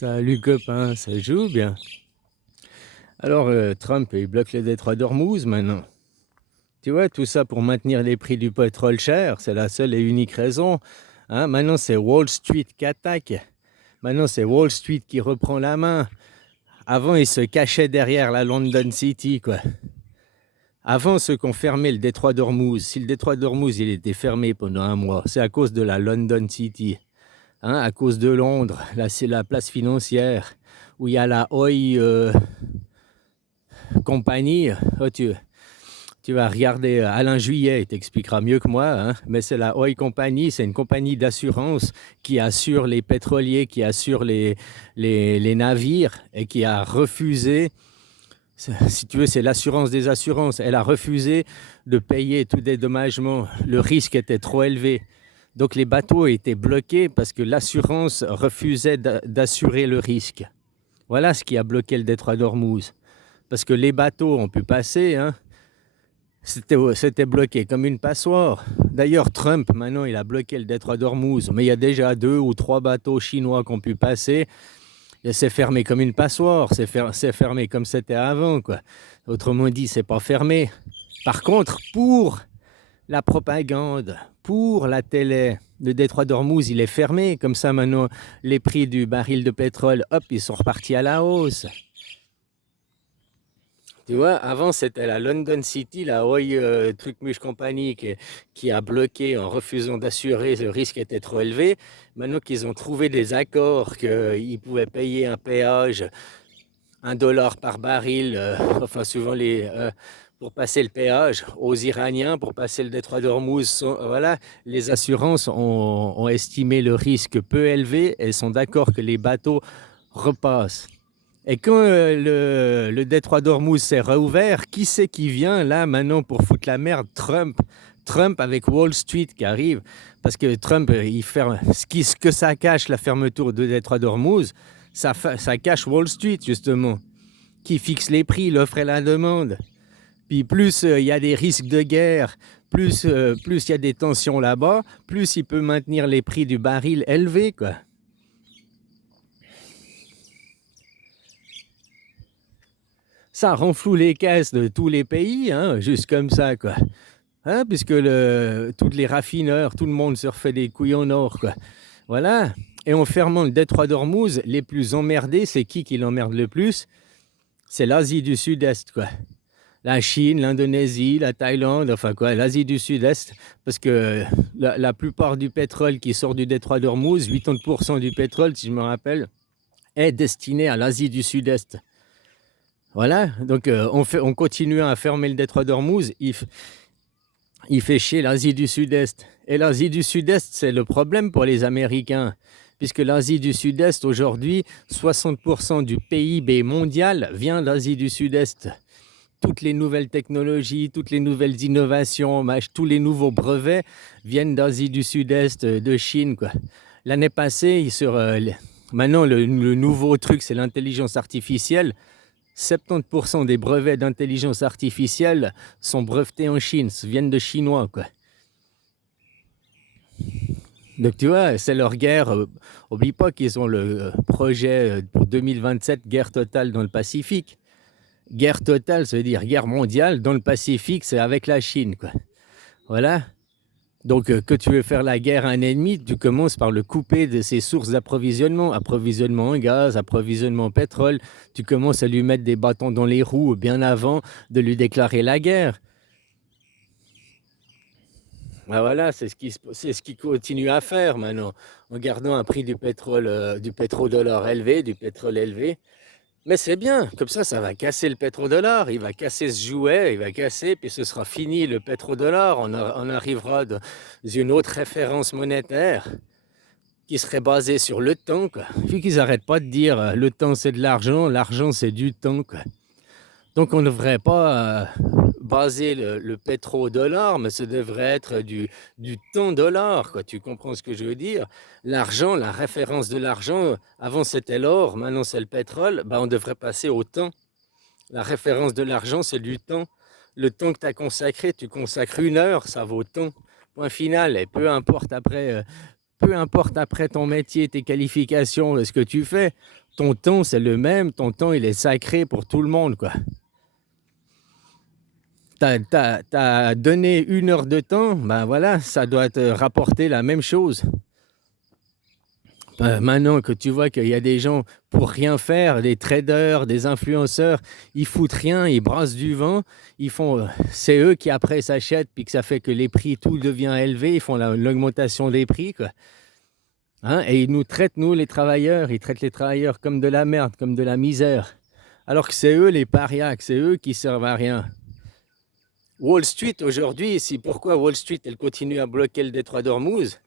Salut copain, ça joue bien. Alors Trump, il bloque le détroit d'Ormuz maintenant. Tu vois, tout ça pour maintenir les prix du pétrole cher, c'est la seule et unique raison. Hein, maintenant, c'est Wall Street qui attaque. Maintenant, c'est Wall Street qui reprend la main. Avant, il se cachait derrière la London City, quoi. Avant, ceux qui ont fermé le détroit d'Ormuz, si le détroit d'Ormuz il était fermé pendant un mois, c'est à cause de la London City. Hein, à cause de Londres, là c'est la place financière où il y a la Oil compagnie. Oh, tu vas regarder Alain Juillet, il t'expliquera mieux que moi, hein, mais c'est la Oil Company, c'est une compagnie d'assurance qui assure les pétroliers, qui assure les navires et qui a refusé, si tu veux, c'est l'assurance des assurances, elle a refusé de payer tout dédommagement, le risque était trop élevé. Donc les bateaux étaient bloqués parce que l'assurance refusait d'assurer le risque. Voilà ce qui a bloqué le détroit d'Ormuz. Parce que les bateaux ont pu passer, hein, c'était bloqué comme une passoire. D'ailleurs, Trump, maintenant, il a bloqué le détroit d'Ormuz, mais il y a déjà 2 ou 3 bateaux chinois qui ont pu passer. Et c'est fermé comme une passoire, c'est fermé comme c'était avant, quoi. Autrement dit, c'est pas fermé. Par contre, pour la propagande, pour la télé, le détroit d'Ormuz, il est fermé. Comme ça, maintenant, les prix du baril de pétrole, hop, ils sont repartis à la hausse. Tu vois, avant, c'était la London City, la Oil Truckmush Company qui a bloqué en refusant d'assurer, le risque était trop élevé. Maintenant qu'ils ont trouvé des accords qu'ils pouvaient payer un péage, 1 dollar par baril, enfin souvent pour passer le péage aux Iraniens, pour passer le détroit d'Ormuz, voilà, les assurances ont estimé le risque peu élevé et sont d'accord que les bateaux repassent. Et quand le détroit d'Ormuz s'est rouvert, qui c'est qui vient là maintenant pour foutre la merde? Trump. Trump avec Wall Street qui arrive. Parce que Trump, il ferme. Ce que ça cache, la fermeture du détroit d'Ormuz, ça cache Wall Street justement, qui fixe les prix, l'offre et la demande. Puis plus il y a des risques de guerre, plus il y a des tensions là-bas, plus il peut maintenir les prix du baril élevés, quoi. Ça renfloue les caisses de tous les pays, hein, juste comme ça, quoi. Hein, puisque tous les raffineurs, tout le monde se refait des couilles en or, quoi. Voilà. Et en fermant le détroit d'Ormuz, les plus emmerdés, c'est qui l'emmerde le plus? C'est l'Asie du Sud-Est, quoi. La Chine, l'Indonésie, la Thaïlande, enfin quoi, l'Asie du Sud-Est, parce que la plupart du pétrole qui sort du détroit d'Ormuz, 80% du pétrole, si je me rappelle, est destiné à l'Asie du Sud-Est. Voilà, donc on continue à fermer le détroit d'Ormuz, il fait chier l'Asie du Sud-Est. Et l'Asie du Sud-Est, c'est le problème pour les Américains, puisque l'Asie du Sud-Est, aujourd'hui, 60% du PIB mondial vient d'Asie du Sud-Est. Toutes les nouvelles technologies, toutes les nouvelles innovations, tous les nouveaux brevets viennent d'Asie du Sud-Est, de Chine, quoi. L'année passée, maintenant le nouveau truc, c'est l'intelligence artificielle. 70% des brevets d'intelligence artificielle sont brevetés en Chine, viennent de Chinois, quoi. Donc tu vois, c'est leur guerre. Oublie pas qu'ils ont le projet pour 2027, guerre totale dans le Pacifique. Guerre totale, ça veut dire guerre mondiale dans le Pacifique, c'est avec la Chine, quoi. Voilà. Donc que tu veux faire la guerre à un ennemi, tu commences par le couper de ses sources d'approvisionnement, approvisionnement en gaz, approvisionnement en pétrole. Tu commences à lui mettre des bâtons dans les roues bien avant de lui déclarer la guerre. Ben voilà, c'est ce qu'il continue à faire maintenant, en gardant un prix du pétrodollar élevé, du pétrole élevé. Mais c'est bien, comme ça va casser le pétrodollar, il va casser ce jouet, il va casser, puis ce sera fini le pétrodollar, on arrivera dans une autre référence monétaire qui serait basée sur le temps, quoi. Puis qu'ils n'arrêtent pas de dire le temps c'est de l'argent c'est du temps, quoi. Donc on ne devrait pas baser le pétrodollar, mais ce devrait être du temps dollar, quoi. Tu comprends ce que je veux dire? L'argent, la référence de l'argent, avant c'était l'or, maintenant c'est le pétrole, on devrait passer au temps. La référence de l'argent, c'est du temps. Le temps que tu as consacré, tu consacres 1 heure, ça vaut tant. Point final. Et peu importe après peu importe après ton métier, tes qualifications, ce que tu fais, ton temps c'est le même, ton temps il est sacré pour tout le monde, quoi. T'as donné 1 heure de temps, ben voilà, ça doit te rapporter la même chose. Maintenant que tu vois qu'il y a des gens pour rien faire, des traders, des influenceurs, ils foutent rien, ils brassent du vent, c'est eux qui après s'achètent, puis que ça fait que les prix, tout devient élevé, ils font l'augmentation des prix, quoi. Hein, et ils nous traitent, nous les travailleurs, ils traitent les travailleurs comme de la merde, comme de la misère. Alors que c'est eux les parias, que c'est eux qui servent à rien. Wall Street aujourd'hui, pourquoi Wall Street elle continue à bloquer le détroit d'Ormuz,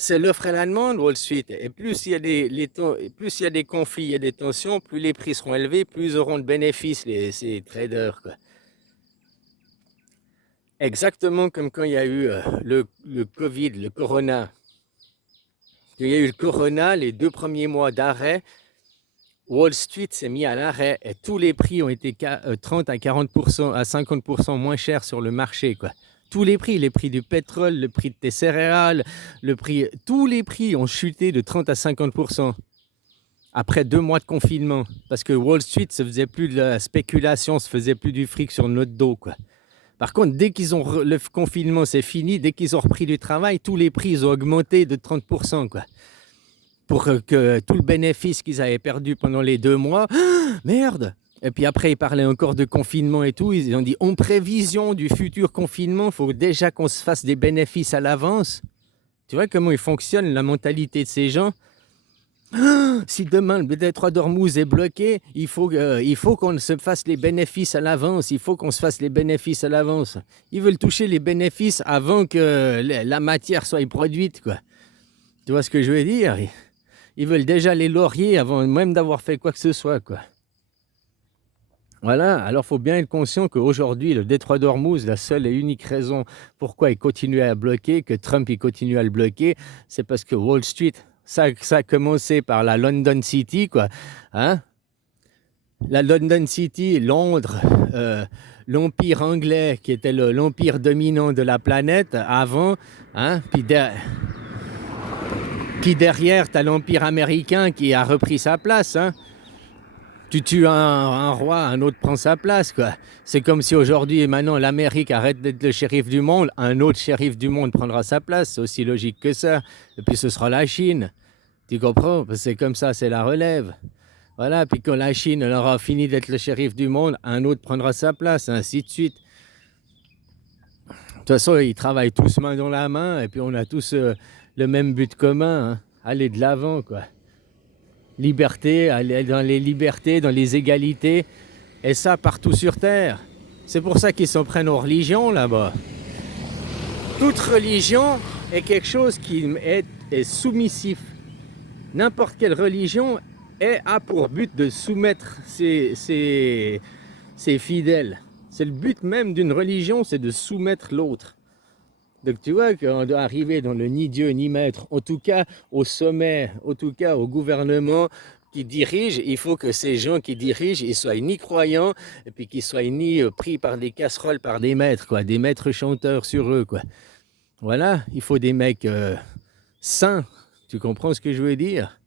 c'est l'offre et la demande, Wall Street. Et plus il y a plus il y a des conflits, il y a des tensions, plus les prix seront élevés, plus ils auront de bénéfices, ces traders, quoi. Exactement comme quand il y a eu le Covid, le Corona. Quand il y a eu le Corona, les 2 premiers mois d'arrêt, Wall Street s'est mis à l'arrêt et tous les prix ont été 30 à 40% à 50% moins chers sur le marché, quoi. Tous les prix du pétrole, le prix de tes céréales, tous les prix ont chuté de 30 à 50% après 2 mois de confinement. Parce que Wall Street se faisait plus de la spéculation, se faisait plus du fric sur notre dos, quoi. Par contre, dès le confinement c'est fini, dès qu'ils ont repris du travail, tous les prix ont augmenté de 30%, quoi. Pour que tout le bénéfice qu'ils avaient perdu pendant les 2 mois, merde. Et puis après, ils parlaient encore de confinement et tout. Ils ont dit, en prévision du futur confinement, il faut déjà qu'on se fasse des bénéfices à l'avance. Tu vois comment il fonctionne, la mentalité de ces gens? Si demain le détroit d'Ormuz est bloqué, il faut qu'on se fasse les bénéfices à l'avance. Il faut qu'on se fasse les bénéfices à l'avance. Ils veulent toucher les bénéfices avant que la matière soit produite, quoi. Tu vois ce que je veux dire? Ils veulent déjà les lauriers avant même d'avoir fait quoi que ce soit, quoi. Voilà, alors il faut bien être conscient qu'aujourd'hui, le détroit d'Ormuz, la seule et unique raison pourquoi il continue à bloquer, que Trump il continue à le bloquer, c'est parce que Wall Street, ça a commencé par la London City, quoi. Hein? La London City, Londres, l'empire anglais qui était l'empire dominant de la planète avant, hein? Puis derrière, tu as l'empire américain qui a repris sa place, hein? Tu tues un roi, un autre prend sa place, quoi. C'est comme si aujourd'hui et maintenant l'Amérique arrête d'être le shérif du monde, un autre shérif du monde prendra sa place, c'est aussi logique que ça. Et puis ce sera la Chine, tu comprends? C'est comme ça, c'est la relève. Voilà, puis quand la Chine elle aura fini d'être le shérif du monde, un autre prendra sa place, ainsi de suite. De toute façon, ils travaillent tous main dans la main, et puis on a tous le même but commun, hein, aller de l'avant, quoi. Liberté, aller dans les libertés, dans les égalités, et ça partout sur Terre. C'est pour ça qu'ils s'en prennent aux religions là-bas. Toute religion est quelque chose qui est soumissif. N'importe quelle religion a pour but de soumettre ses fidèles. C'est le but même d'une religion, c'est de soumettre l'autre. Donc tu vois qu'on doit arriver dans le ni Dieu ni maître, en tout cas au sommet, en tout cas au gouvernement qui dirige. Il faut que ces gens qui dirigent, ils soient ni croyants et puis qu'ils soient ni pris par des casseroles, par des maîtres, quoi, des maîtres chanteurs sur eux, quoi. Voilà, il faut des mecs sains. Tu comprends ce que je veux dire?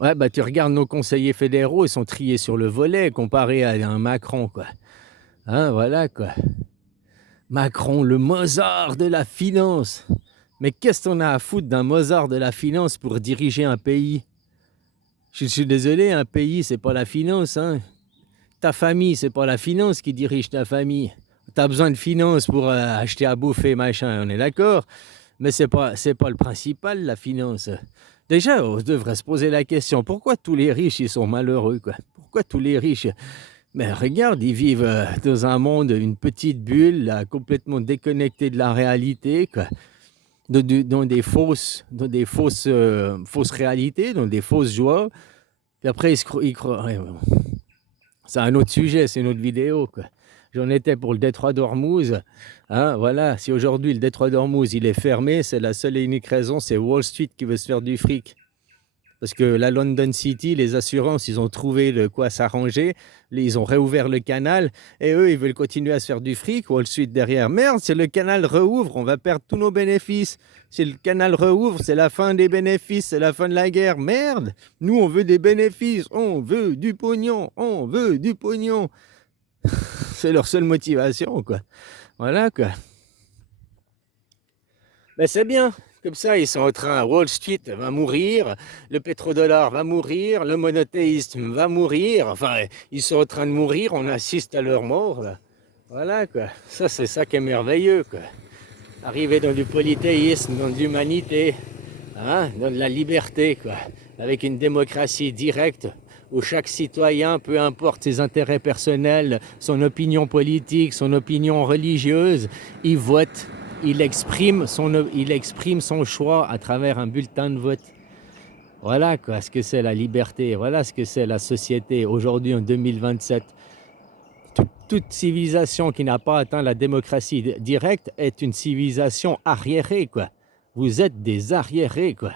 Ouais, bah tu regardes nos conseillers fédéraux, ils sont triés sur le volet comparé à un Macron, quoi. Hein, voilà, quoi. Macron, le Mozart de la finance. Mais qu'est-ce qu'on a à foutre d'un Mozart de la finance pour diriger un pays? Je suis désolé, un pays, c'est pas la finance, hein. Ta famille, c'est pas la finance qui dirige ta famille. Tu as besoin de finances pour acheter à bouffer, machin, on est d'accord. Mais c'est pas le principal, la finance. Déjà, on devrait se poser la question, pourquoi tous les riches, ils sont malheureux, quoi? Pourquoi tous les riches... Mais regarde, ils vivent dans un monde, une petite bulle, là, complètement déconnectée de la réalité, quoi. Dans des fausses réalités, dans des fausses joies. Puis après, ils croient... Ouais, bon. C'est un autre sujet, c'est une autre vidéo, quoi. J'en étais pour le détroit d'Ormuz. Hein, voilà, si aujourd'hui le détroit d'Ormuz il est fermé, c'est la seule et unique raison, c'est Wall Street qui veut se faire du fric. Parce que la London City, les assurances, ils ont trouvé de quoi s'arranger. Ils ont réouvert le canal et eux, ils veulent continuer à se faire du fric. Wall Street derrière. Merde, si le canal rouvre, on va perdre tous nos bénéfices. Si le canal rouvre, c'est la fin des bénéfices, c'est la fin de la guerre. Merde, nous, on veut des bénéfices, on veut du pognon, on veut du pognon. C'est leur seule motivation, quoi. Voilà, quoi. Ben, c'est bien. Comme ça, ils sont en train, Wall Street va mourir, le pétrodollar va mourir, le monothéisme va mourir. Enfin, ils sont en train de mourir, on assiste à leur mort, là. Voilà, quoi. Ça, c'est ça qui est merveilleux, quoi. Arriver dans du polythéisme, dans de l'humanité, hein, dans de la liberté, quoi. Avec une démocratie directe où chaque citoyen, peu importe ses intérêts personnels, son opinion politique, son opinion religieuse, il vote, il exprime son choix à travers un bulletin de vote. Voilà quoi, ce que c'est la liberté, voilà ce que c'est la société aujourd'hui en 2027. Toute civilisation qui n'a pas atteint la démocratie directe est une civilisation arriérée, quoi. Vous êtes des arriérés, quoi.